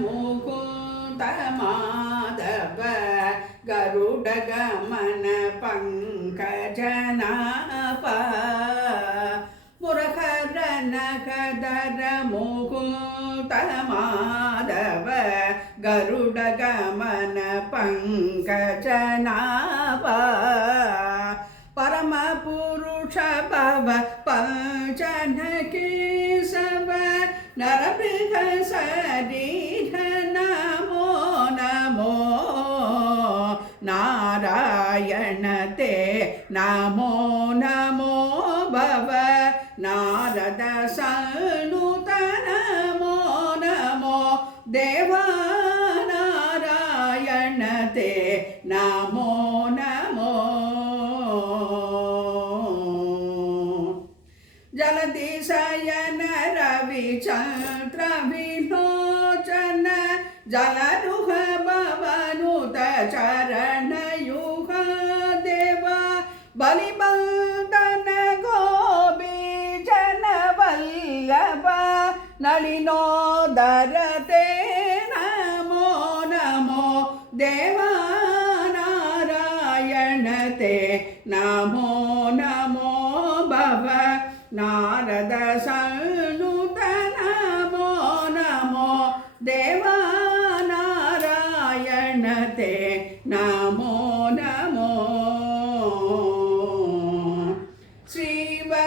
मुकुन्द माधव गरुडगमन पंकजनाभ मुरहर नखदर मुकुन्द माधव गरुडगमन पंकजनाभ परम पुरुष भव पंचन केशव नरमृग शरीर नमो नमो नारायण ते नमो नमो भव नारद सनुत नमो नमो देवा नारायण ते नमो नमो जलधि शयन रविचंद्र विलोचन जलरुह भवनुत चरण युग देवा बलिबंधन गोपीजन वल्लभ नलिनोदर ते नमो नमो देवा नारायण ते नमो नमो भव नारद सनुत नमो नमो देवा नारायण ते नमो नमो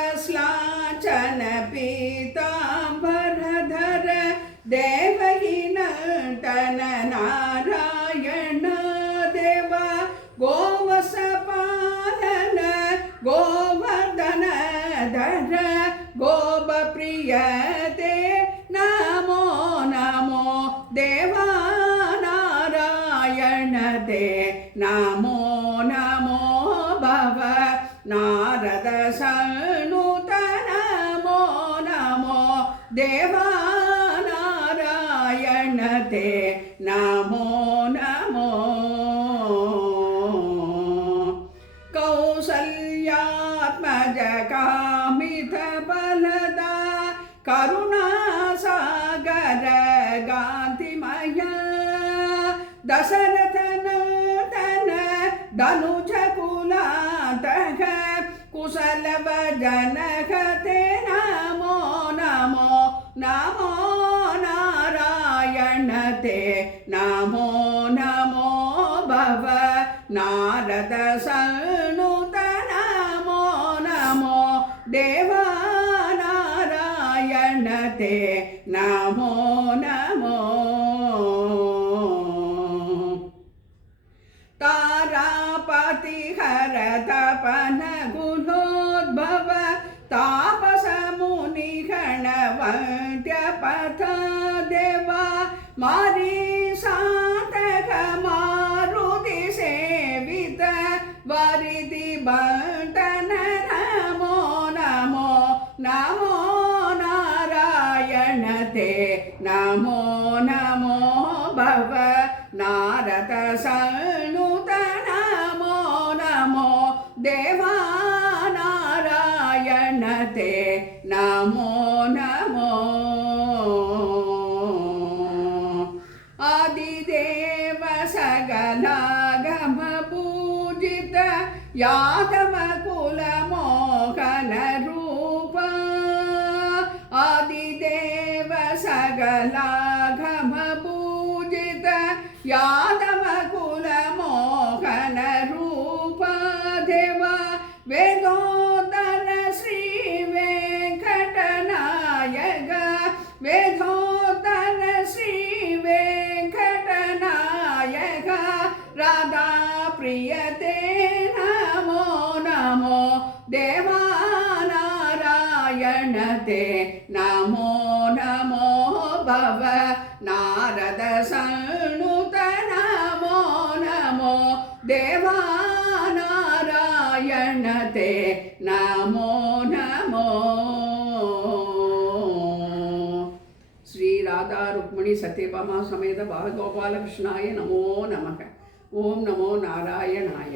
श्रीवत्साचन पीतांबरधर देवकी नंदन नारायण देवा गोवत्सपालन गोवर्धन धर गोपप्रिय ते नमो नमो देवा नारायण ते नमो नमो भव नारद सनुत नमो नमो देवा नारायण ते नमो नमो कौसल्यात्मज कामित बलदा करुणा सागर गांधिमय दशरथ नंदन धनुज कुलांतक कुशल जनक ते नमो नमो नमो नारायण ते नमो नमो भव नारद सनुत नमो नमो देवा नारायण ते नमो नमो तारापति हर तपन गुणोद्भव तापस मुनि गणवंद्य पथ देवा मारी सातक मारुति सेवित वरिदि बंटन नमो नमो नमो नारायण ते नमो नमो भव नारद सनुत नमो नमो देवा नारायण ते नमो नमो आदिदेव सकलागम पूजित यादव कुल मोहन रूप आदिदेव सकलागम पूजित यादव कुल मोहन रूप देवा वेदोदर श्री वेंकटनायक वेदोदर श्री वेंकटनायक राधा प्रिय ते नमो नमो देवा नारायण ते नमो नमो भव नारद सनुत नमो नमो देवा नारायण ते नमो नमो श्री राधा रुक्मिणी सत्यभामा समेत बालगोपाल कृष्णाय नमो नमः ओम नमो नारायणाय।